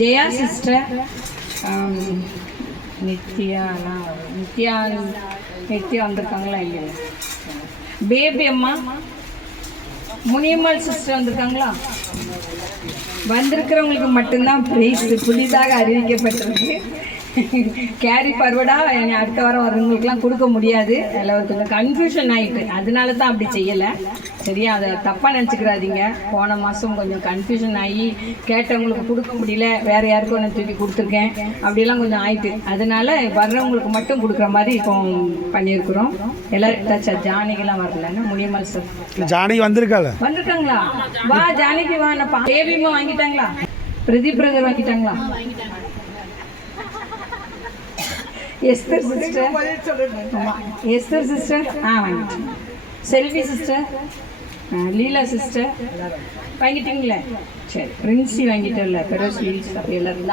Jaya sister, Nithya Nithya Nithya வந்திருக்காங்களா இல்லையா? Baby அம்மா, முனியம்மாள் சிஸ்டர் வந்திருக்காங்களா? வந்திருக்கிறவங்களுக்கு மட்டும்தான் ப்ரைஸ் புதிதாக அறிவிக்கப்பட்டிருக்கு. கேரி ஃபார்வர்டாக அடுத்த வாரம் வர்றவங்களுக்குலாம் கொடுக்க முடியாது. அதில் ஒரு கொஞ்சம் கன்ஃபியூஷன் ஆகிட்டு, அதனால தான் அப்படி செய்யலை. சரியா, அதை தப்பாக நினச்சிக்கிறாதீங்க. போன மாதம் கொஞ்சம் கன்ஃபியூஷன் ஆகி கேட்டவங்களுக்கு கொடுக்க முடியல, வேறு யாருக்கும் ஒன்று தூக்கி கொடுத்துருக்கேன், அப்படிலாம் கொஞ்சம் ஆயிட்டு. அதனால் வர்றவங்களுக்கு மட்டும் கொடுக்குற மாதிரி இப்போ பண்ணியிருக்கிறோம். எல்லோரும் ஜானிக்கெல்லாம் வரலன்னு முனியம்மாள் சார் ஜானகி வந்திருக்காங்களா? வா ஜானகி வா. பேபிமா வாங்கிட்டாங்களா? பிரதீப் பிரதர் வாங்கிட்டாங்களா? எஸ்தர் சிஸ்டர், எஸ்தர் சிஸ்டர் வாங்கிட்டேன். செல்வி சிஸ்டர், லீலா சிஸ்டர் வாங்கிட்டீங்களே? சரி, பிரின்சி வாங்கிட்டோம்ல, பெரோஸ் எல்லாரும்